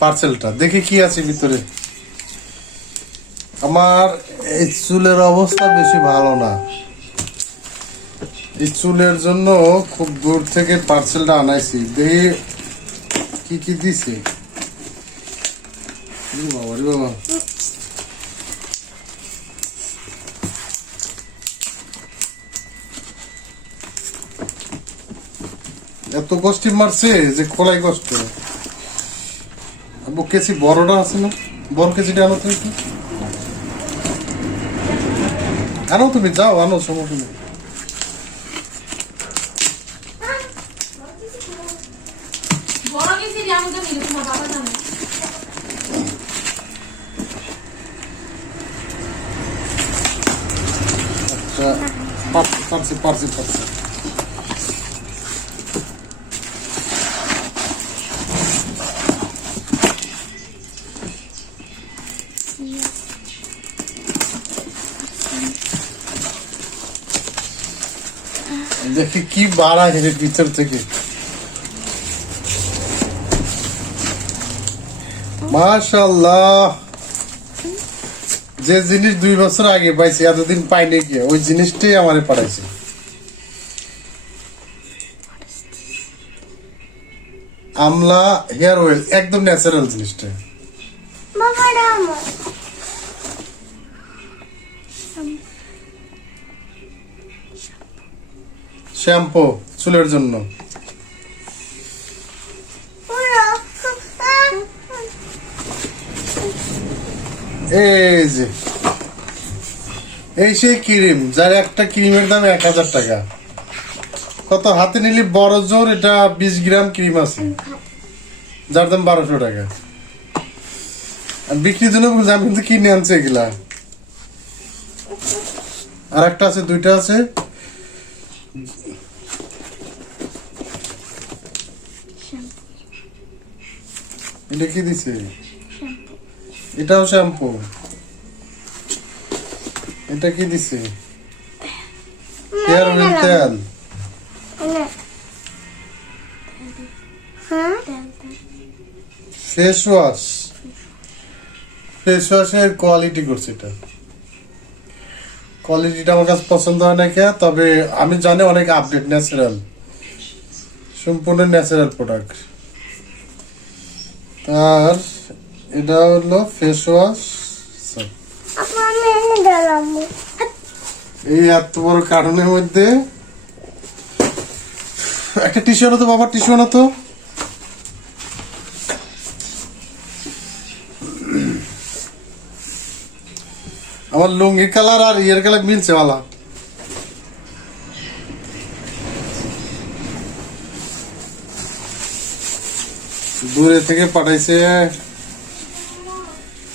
পার্সেলটা দেখি কি আছে ভিতরে। আমার এই চুলের অবস্থা বেশি ভালো না, এই চুলের জন্য খুব দূর থেকে পার্সেলটা আনাইছি। দেখি কি কি দিছে। বাবা রে বাবা, এত কষ্টি মারছে যে খোলাই কষ্ট। কেসি বড়টা আছে না, বড় কেসিটা আনো তুমি, আনো তুমি, যাও আনো, সমস্যা নেই। পারছি পারছি পারছি। দেখি কি বাড়া হেরে ভিতর থেকে। মাশাআল্লাহ, যে জিনিস 2 বছর আগে পাইছি এতদিন পাইনি গিয়ে, ওই জিনিসটাই আমারে পাঠাইছে। আমলা হেয়ার অয়েল, একদম ন্যাচারাল জিনিসটা। শ্যাম্পু চুলের জন্য। এই যে এই সেই ক্রিম, যার একটা ক্রিমের দাম 1000 টাকা। কত হাতে নিলে বড় জোর, এটা 20 গ্রাম ক্রিম আছে, যার দাম 1200 টাকা। বিক্রির জন্য বলছি, আমি কিন্তু কিনে আনছি এগুলা। আর একটা আছে, 2টা আছে। এটা কি দিছে? এটাও শ্যাম্পু। এটা কি দিছে? হেয়ার অয়েল, তেল। ফেস ওয়াশ, ফেস ওয়াশের কোয়ালিটি করছে। এটা কোয়ালিটিটা আমার কাছে পছন্দ হয় না কে, তবে আমি জানি অনেক আপডেট, ন্যাচারাল, সম্পূর্ণ ন্যাচারাল প্রোডাক্ট। আর এটা হলো ফেস ওয়াশ। এই এত বড় কার্টুনের মধ্যে একটা টিস্যু আনো তো বাবা, টিস্যু আনো তো। আমার লুঙ্গির কালার আর ইয়ের কালার মিলছে ভালো। দূরে থেকে পাঠাইছে,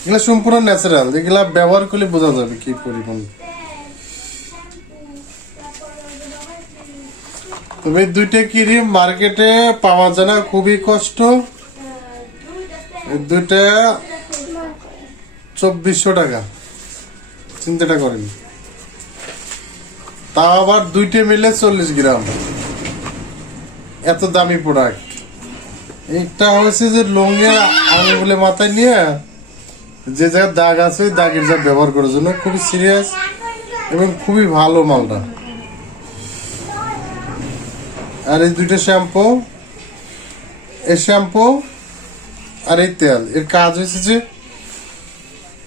এগুলা সম্পূর্ণ ন্যাচারাল। এগুলা ব্যবহার করলে বোঝা যাবে কি পরিমাণ। তবে 2টা ক্রিম মার্কেটে পাওয়া যায় না, খুবই কষ্ট। 2টা 2400 টাকা, চিন্তাটা করেন। তা আবার 2টা মিলে 40 গ্রাম, এত দামি প্রোডাক্ট। একটা হয়েছে যে লঙ্গের আঙুলে মাথায় নিয়ে যে জায়গায় দাগ আছে, ওই দাগের যা ব্যবহার করার জন্য খুবই সিরিয়াস এবং খুবই ভালো মালটা। আর এই 2টা শ্যাম্পু, এই শ্যাম্পু আর এই তেল, এর কাজ হয়েছে যে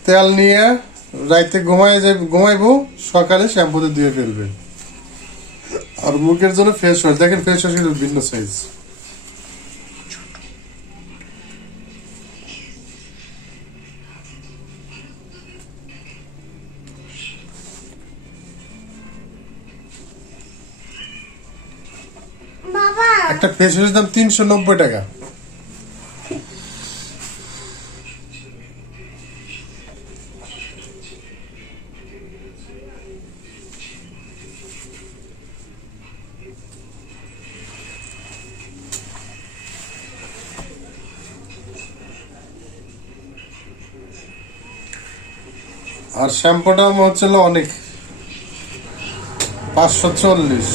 তেল নিয়ে রাইতে ঘুমাইবো, সকালে শ্যাম্পুতে ধুয়ে ফেলবে। আর মুখের জন্য ফেস ওয়াশ, দেখেন ফেস ওয়াশের ভিন্ন সাইজ। একটা ফেস ওয়াশের দাম 390 টাকা। আর শ্যাম্পুটা হচ্ছিল অনেক, 540।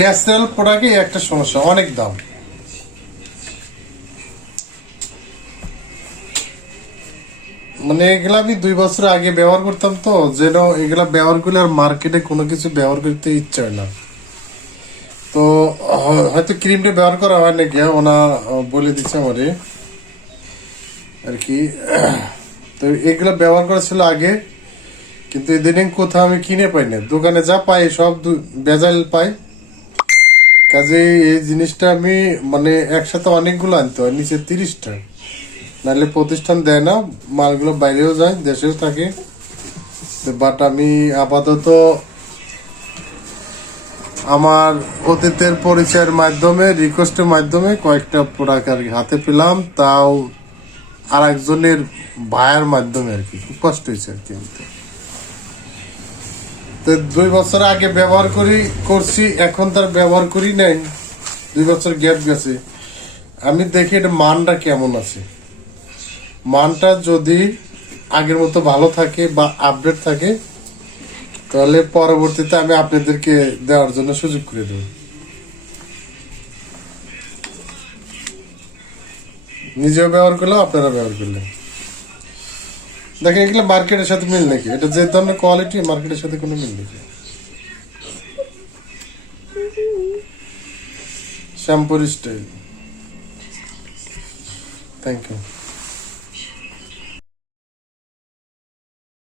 ন্যাচারাল প্রোডাক্টই একটা সমস্যা, অনেক দাম। মানে এগুলা আমি 2 বছর আগে ব্যবহার করতাম, তো যেন এগুলা ব্যবহার করলে আর মার্কেটে কোনো কিছু ব্যবহার করতে ইচ্ছা হয় না। তো হয়তো ক্রিমটা ব্যবহার করা হয় নাকি, ওনা বলে দিচ্ছে আমারে আর কি। তো এগুলো ব্যবহার করা ছিল আগে, কিন্তু ইদানিং কোথাও আমি কিনে পাই না, দোকানে যা পাই সব ভেজাল পাই। কাজে এই জিনিসটা আমি মানে একসাথে অনেকগুলো আনতে হয়, নিচে 30টা, নাহলে প্রতিষ্ঠান দেয় না, মালগুলো বাইরেও যায়, দেশেও থাকে। বাট আমি আপাতত আমার অতীতের পরিচয়ের মাধ্যমে, রিকোয়েস্টের মাধ্যমে কয়েকটা প্রোডাক্ট আর কি হাতে পেলাম, তাও আর একজনের ভাইয়ের মাধ্যমে আর কি। খুব কষ্ট হয়েছে আর কি। তো 2 বছর আগে ব্যবহার করছি, এখন তার ব্যবহার করি নাই, 2 বছর গ্যাপ গেছে। আমি দেখি এটা মানটা কেমন আছে। মানটা যদি আগের মতো ভালো থাকে বা আপডেট থাকে, তাহলে পরবর্তীতে আমি আপনাদেরকে দেওয়ার জন্য সুযোগ করে দেব। নিজেও ব্যবহার করলাম, আপনারা ব্যবহার করলেন। দেখেন এগুলো মার্কেটের সাথে মিল নাকি, এটা যে ধরনের কোয়ালিটি মার্কেটের সাথে কোনো মিল নাকি। শ্যাম্পুর স্টাইল। Thank you.